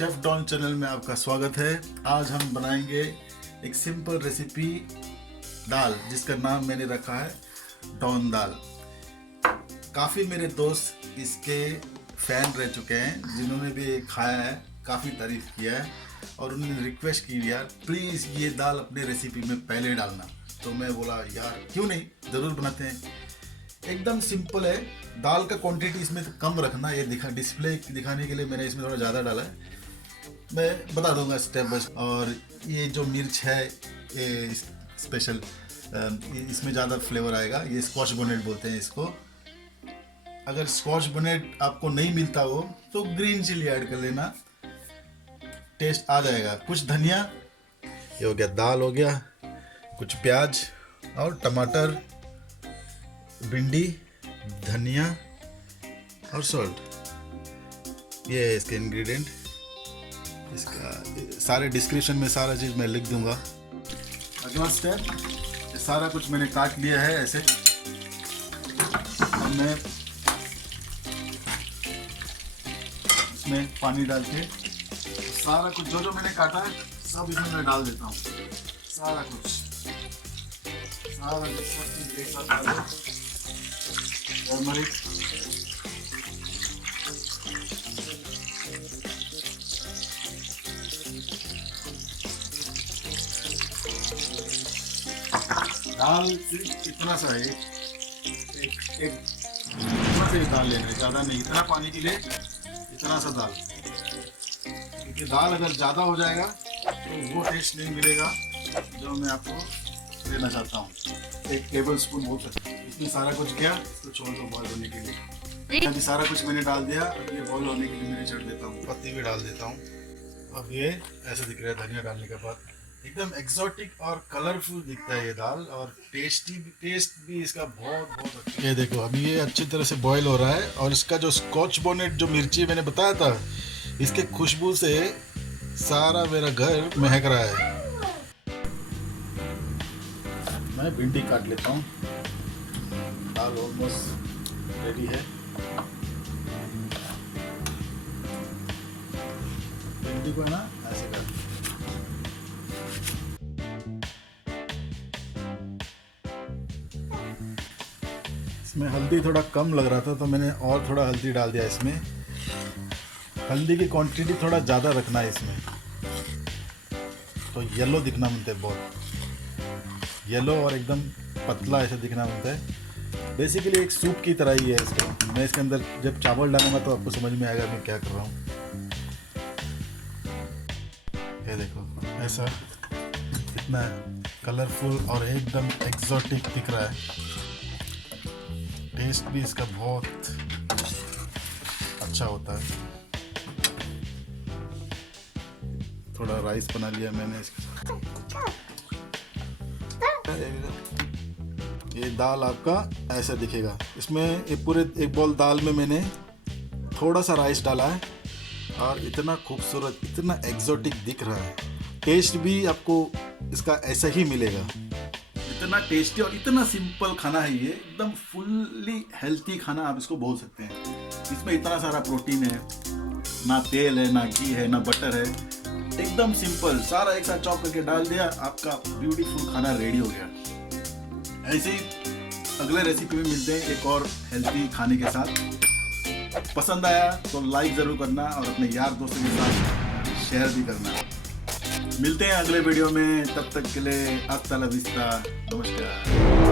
Chef don channel में आपका स्वागत है। आज हम बनाएंगे एक सिंपल रेसिपी दाल, जिसका नाम मैंने रखा है डॉन दाल। काफ़ी मेरे दोस्त इसके फ़ैन रह चुके हैं, जिन्होंने भी खाया है, काफ़ी तारीफ़ किया है और उन्होंने रिक्वेस्ट की यार प्लीज़ ये दाल अपने रेसिपी में पहले डालना। तो मैं बोला यार क्यों नहीं, ज़रूर बनाते हैं। एकदम सिंपल है। दाल का क्वांटिटी इसमें कम रखना, ये डिस्प्ले दिखाने के लिए मैंने इसमें थोड़ा ज़्यादा डाला है। मैं बता दूंगा स्टेप बाय स्टेप। और ये जो मिर्च है ये स्पेशल, इसमें ज़्यादा फ्लेवर आएगा। ये स्कॉच बोनेट बोलते हैं इसको। अगर स्कॉच बोनेट आपको नहीं मिलता हो तो ग्रीन चिली ऐड कर लेना, टेस्ट आ जाएगा। कुछ धनिया, ये हो गया, दाल हो गया, कुछ प्याज और टमाटर, भिंडी, धनिया और सॉल्ट। ये है इसके इंग्रेडिएंट। इसका सारे डिस्क्रिप्शन में सारा चीज़ मैं लिख दूंगा। अगला स्टेप, ये सारा कुछ मैंने काट लिया है ऐसे। अब मैं इसमें पानी डाल के सारा कुछ जो मैंने काटा है सब इसमें मैं डाल देता हूँ। सारा कुछ सब चीज़ एक साथ डाल दो। टर्मरिक, दाल सिर्फ इतना सा है, एक इतना से दाल लेना है, ज़्यादा नहीं। इतना पानी के लिए इतना सा दाल, क्योंकि दाल अगर ज़्यादा हो जाएगा तो वो टेस्ट नहीं मिलेगा जो मैं आपको देना चाहता हूँ। 1 टेबल स्पून बहुत है। इसमें सारा कुछ गया, इसको छोड़ दो बॉयल होने के लिए। अभी सारा कुछ मैंने डाल दिया। अब ये बॉयल होने के लिए मैंने चढ़ देता हूँ, पत्ती भी डाल देता हूँ। अब ये ऐसे दिख रहा है धनिया डालने के बाद, एकदम एक्सोटिक और कलरफुल दिखता है ये दाल। और टेस्ट भी इसका बहुत अच्छा। ये देखो अभी ये अच्छी तरह से बॉयल हो रहा है। और इसका जो स्कॉच बोनेट जो मिर्ची मैंने बताया था, इसके खुशबू से सारा मेरा घर महक रहा है। मैं भिंडी काट लेता हूँ। दाल ऑलमोस्ट रेडी है। भिंडी को ना ऐसे कर, इसमें हल्दी थोड़ा कम लग रहा था तो मैंने और थोड़ा हल्दी डाल दिया इसमें। हल्दी की क्वांटिटी थोड़ा ज़्यादा रखना है इसमें, तो येलो दिखना बनता है, बहुत येलो और एकदम पतला ऐसा दिखना बनता है। बेसिकली एक सूप की तरह ही है इसका। मैं इसके अंदर जब चावल डालूंगा तो आपको समझ में आएगा मैं क्या कर रहा हूँ। ये देखो ऐसा कितना कलरफुल और एकदम एक्सोटिक दिख रहा है। टेस्ट भी इसका बहुत अच्छा होता है। थोड़ा राइस बना लिया मैंने इसके। ये दाल आपका ऐसा दिखेगा। इसमें एक पूरे 1 बॉल दाल में मैंने थोड़ा सा राइस डाला है और इतना खूबसूरत, इतना एक्सोटिक दिख रहा है। टेस्ट भी आपको इसका ऐसा ही मिलेगा। इतना टेस्टी और इतना सिंपल खाना है ये, एकदम फुल्ली हेल्थी खाना आप इसको बोल सकते हैं। इसमें इतना सारा प्रोटीन है, ना तेल है, ना घी है, ना बटर है। एकदम सिंपल, सारा एक साथ चॉप करके डाल दिया, आपका ब्यूटीफुल खाना रेडी हो गया। ऐसे ही अगले रेसिपी में मिलते हैं एक और हेल्थी खाने के साथ। पसंद आया तो लाइक ज़रूर करना और अपने यार दोस्तों के साथ शेयर भी करना। मिलते हैं अगले वीडियो में, तब तक के लिए हस्ता ला विस्ता, नमस्कार।